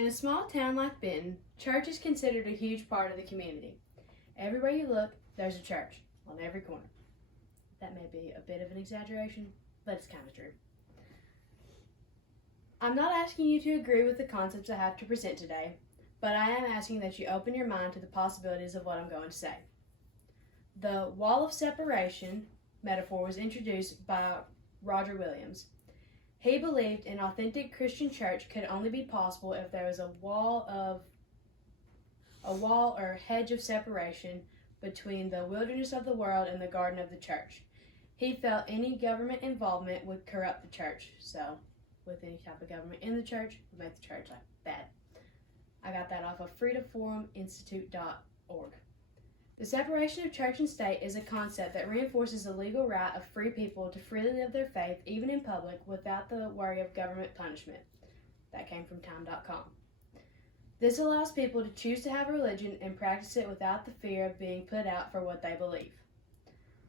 In a small town like Benton, church is considered a huge part of the community. Everywhere you look, there's a church on every corner. That may be a bit of an exaggeration, but it's kind of true. I'm not asking you to agree with the concepts I have to present today, but I am asking that you open your mind to the possibilities of what I'm going to say. The wall of separation metaphor was introduced by Roger Williams. He believed an authentic Christian church could only be possible if there was a wall or hedge of separation between the wilderness of the world and the garden of the church. He felt any government involvement would corrupt the church, so with any type of government in the church would make the church like bad. I got that off of freedomforuminstitute.org. The separation of church and state is a concept that reinforces the legal right of free people to freely live their faith, even in public, without the worry of government punishment. That came from time.com. This allows people to choose to have a religion and practice it without the fear of being put out for what they believe.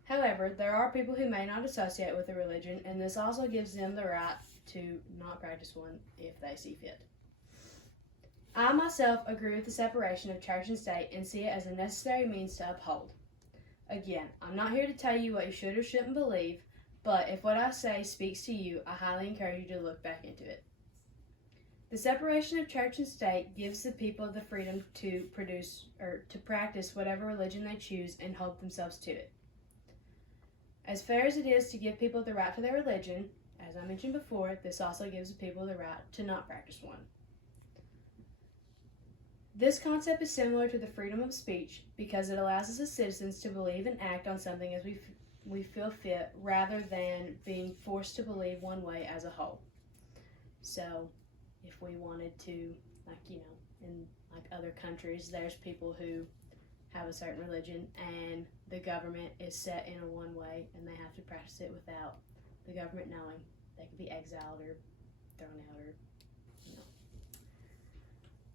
However, there are people who may not associate with a religion, and this also gives them the right to not practice one if they see fit. I myself agree with the separation of church and state and see it as a necessary means to uphold. Again, I'm not here to tell you what you should or shouldn't believe, but if what I say speaks to you, I highly encourage you to look back into it. The separation of church and state gives the people the freedom to practice whatever religion they choose and hold themselves to it. As fair as it is to give people the right to their religion, as I mentioned before, this also gives the people the right to not practice one. This concept is similar to the freedom of speech because it allows us as citizens to believe and act on something as we feel fit rather than being forced to believe one way as a whole. So if we wanted to, in other countries, there's people who have a certain religion and the government is set in a one way and they have to practice it without the government knowing. They could be exiled or thrown out or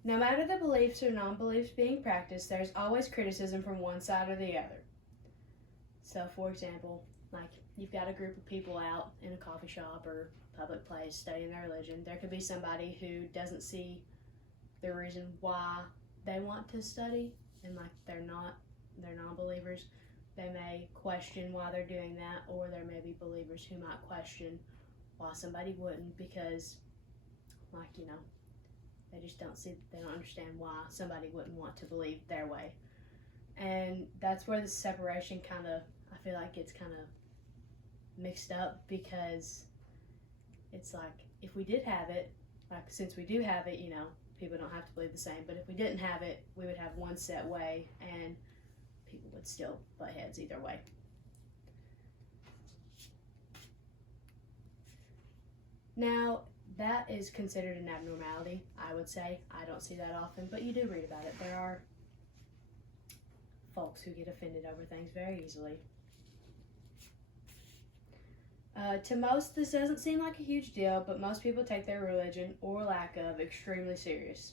No matter the beliefs or non-beliefs being practiced, there's always criticism from one side or the other. So, for example, you've got a group of people out in a coffee shop or public place studying their religion. There could be somebody who doesn't see the reason why they want to study, and they're non-believers. They may question why they're doing that, or there may be believers who might question why somebody wouldn't because, they don't understand why somebody wouldn't want to believe their way. And that's where the separation I feel like it's kind of mixed up because it's if we did have it, since we do have it, people don't have to believe the same. But if we didn't have it, we would have one set way and people would still butt heads either way. Now, that is considered an abnormality, I would say. I don't see that often, but you do read about it. There are folks who get offended over things very easily. To most, this doesn't seem like a huge deal, but most people take their religion, or lack of, extremely serious.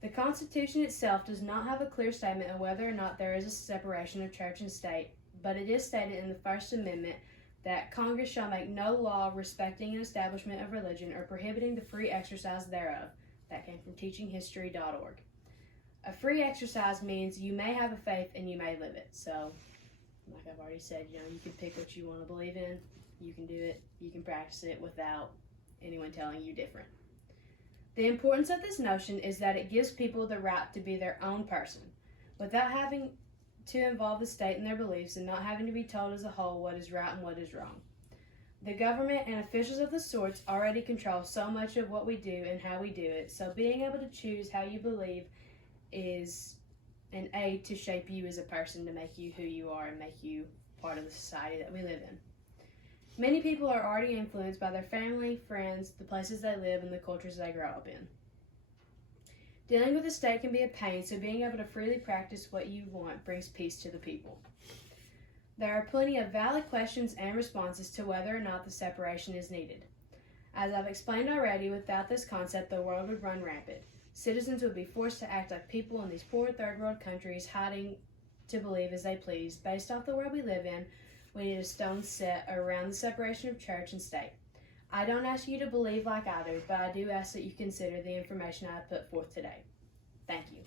The Constitution itself does not have a clear statement of whether or not there is a separation of church and state, but it is stated in the First Amendment that Congress shall make no law respecting an establishment of religion or prohibiting the free exercise thereof. That came from teachinghistory.org. A free exercise means you may have a faith and you may live it. So, like I've already said, you can pick what you want to believe in. You can do it. You can practice it without anyone telling you different. The importance of this notion is that it gives people the right to be their own person, without having to involve the state in their beliefs and not having to be told as a whole what is right and what is wrong. The government and officials of the sorts already control so much of what we do and how we do it, so being able to choose how you believe is an aid to shape you as a person, to make you who you are and make you part of the society that we live in. Many people are already influenced by their family, friends, the places they live, and the cultures they grow up in. Dealing with the state can be a pain, so being able to freely practice what you want brings peace to the people. There are plenty of valid questions and responses to whether or not the separation is needed. As I've explained already, without this concept, the world would run rampant. Citizens would be forced to act like people in these poor third world countries, hiding to believe as they please. Based off the world we live in, we need a stone set around the separation of church and state. I don't ask you to believe like I do, but I do ask that you consider the information I have put forth today. Thank you.